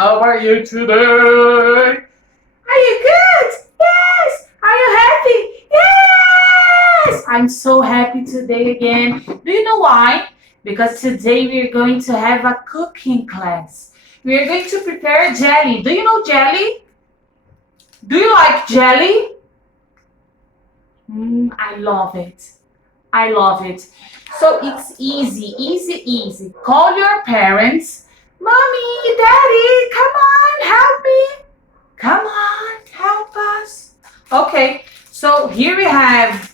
How are you today? Are you good? Yes. Are you happy? Yes. I'm so happy today again. Do you know why? Because today we're going to have a cooking class. We're going to prepare jelly. Do you know jelly? Do you like jelly? I love it. I love it. So it's easy, easy, easy. Call your parents. Mommy, Daddy, come on, help me. Come on, help us. Okay, so here we have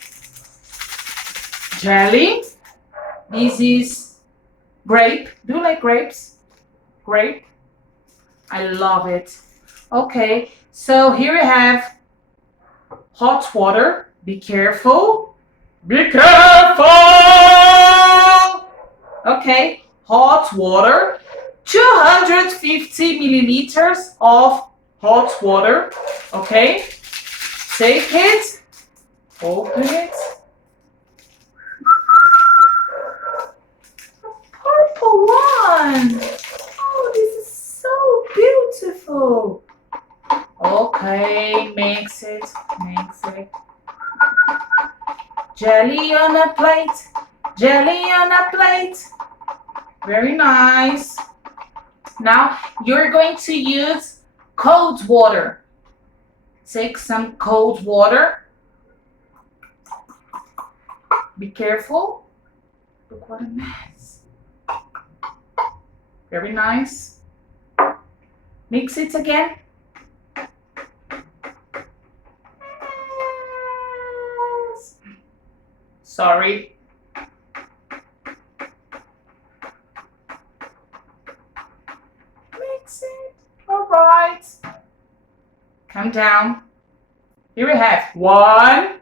jelly. This is grape. Do you like grapes? Grape. I love it. Okay, so here we have hot water. Be careful. Be careful! Okay, hot water. 250 milliliters of hot water. Okay, take it, open it. A purple one. Oh, this is so beautiful. Okay, mix it, mix it. Jelly on a plate, jelly on a plate. Very nice. Now you're going to use cold water. Take some cold water. Be careful. Look what a mess. Very nice. Mix it again. Sorry. Mix it. All right. Come down. Here we have 1,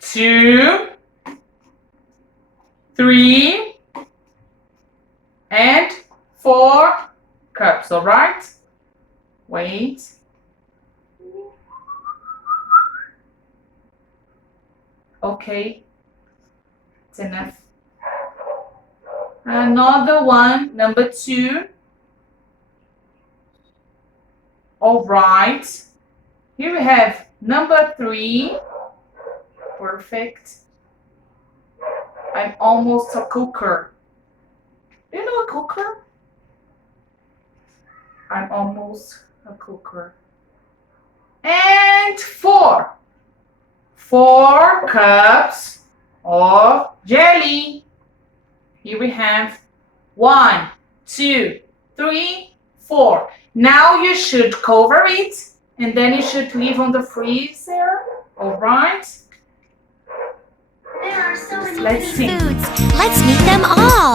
2, 3, and 4 cups. All right. Wait. Okay, it's enough. Another one, number 2. All right. Here we have number 3. Perfect. I'm almost a cooker. Do you know a cooker? I'm almost a cooker. And 4. 4 cups of jelly. Here we have 1, 2, 3, 4. Now you should cover it and then you should leave on the freezer. All right. There are so many Let's see. foods. Let's meet them all.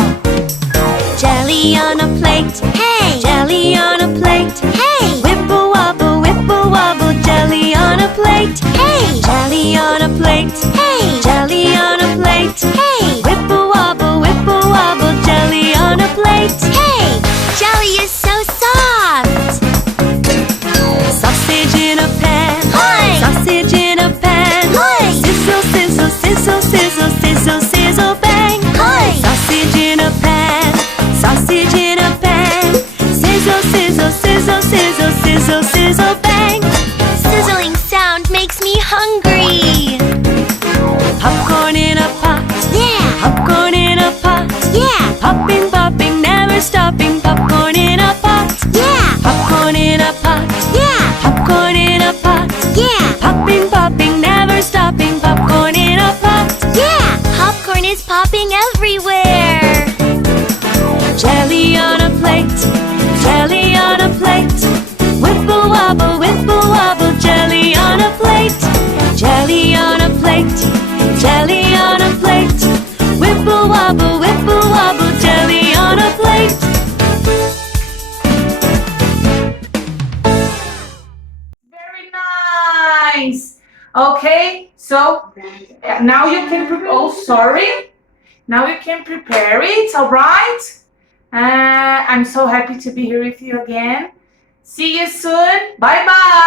Jelly on a plate. Hey. Jelly on a plate. Hey. Whipple wobble, jelly on a plate. Hey. Jelly on a plate. Hey. Jelly on a plate. Hey. Whipple wobble, jelly on a plate. Hey. Jelly is so soft. Sausage in a pan. Hi. Sausage in a pan. Hi. Sizzle, sizzle, sizzle, sizzle, sizzle, sizzle, bang. Hi. Sausage in a pan. Sausage in a pan. Sizzle, sizzle, sizzle, sizzle, sizzle, sizzle, bang. Sizzling sound makes me hungry. Popcorn in a pot. Yeah. Popcorn in a pot. Yeah. Popping, popping, never stopping. Popcorn in a pot. Yeah. Popcorn in a pot. Yeah. Popcorn in a pot. Yeah. Popping, popping, never stopping. Popcorn in a pot. Yeah. Popcorn is popping everywhere. Jelly on a plate. Jelly on a plate. Whipple wobble, jelly on a plate. Jelly on a plate. Jelly on a plate. Whipple wobble, jelly on a plate. Very nice. Okay, so now you can oh sorry. Now you can prepare it, all right? I'm so happy to be here with you again. See you soon. Bye bye.